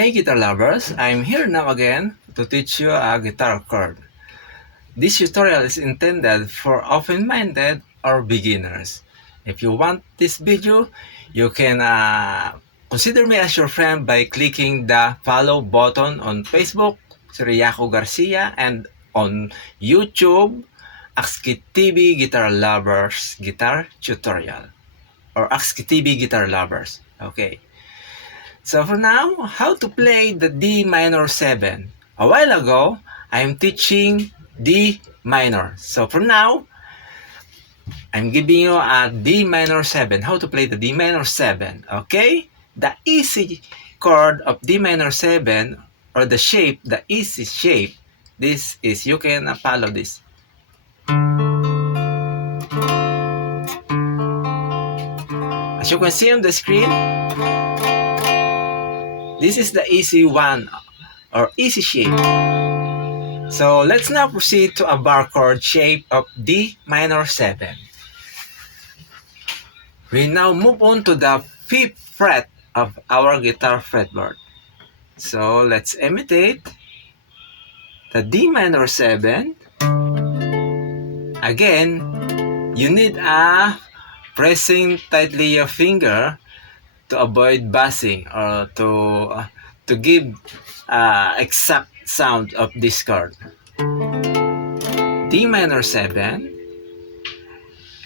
Hey guitar lovers, I'm here now again to teach you a guitar chord. This tutorial is intended for open-minded or beginners. If you want this video, you can consider me as your friend by clicking the follow button on Facebook, Siriaco Garcia, and on YouTube, Akski TV Guitar Lovers Guitar Tutorial or Akski TV Guitar Lovers. Okay. So for now, how to play the D minor 7. A while ago, I'm teaching D minor. So for now, I'm giving you a D minor 7. How to play the D minor 7. Okay? The easy chord of D minor 7 or the shape, the easy shape, this is, you can follow this. As you can see on the screen, this is the easy one or easy shape. So let's now proceed to a bar chord shape of D minor 7. We now move on to the 5th fret of our guitar fretboard. So let's imitate the D minor 7. Again, you need a pressing tightly your finger to avoid buzzing or to give exact sound of this chord. D minor 7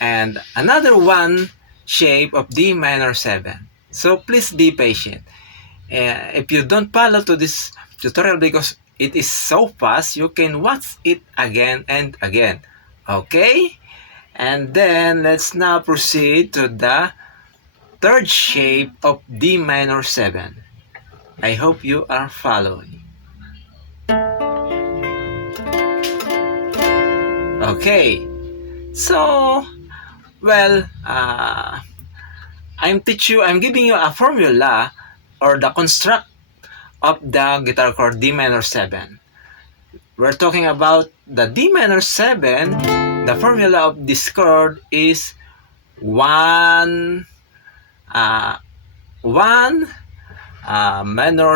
and another one shape of D minor 7. So please be patient. If you don't follow to this tutorial because it is so fast, you can watch it again and again. Okay? And then let's now proceed to the 3rd shape of D minor 7. I hope you are following. Okay. So, well, I'm giving you a formula or the construct of the guitar chord D minor 7. We're talking about the D minor 7. The formula of this chord is 1 minor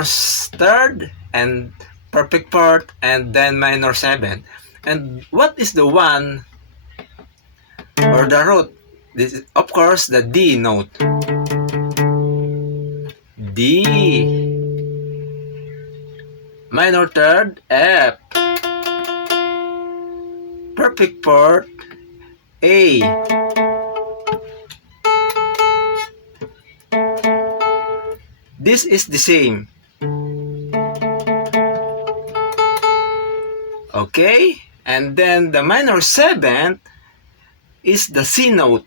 3rd and perfect fourth and then minor 7. And what is the 1 or the root? This is, of course, the D note. D minor 3rd, F perfect fourth, A. This is the same. Okay? And then the minor 7th is the C note.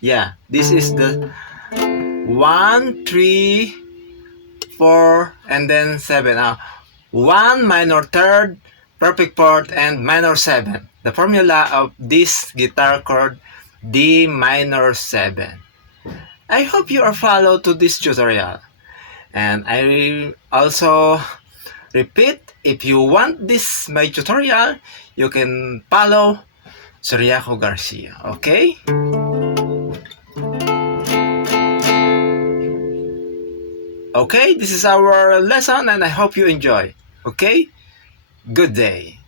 Yeah, this is the 1, 3, 4, and then 7. 1 minor 3rd, perfect fourth, and minor 7. The formula of this guitar chord D minor 7. I hope you are followed to this tutorial. And I will also repeat, if you want this my tutorial, you can follow Siriaco Garcia. Okay? Okay, this is our lesson and I hope you enjoy. Okay? Good day.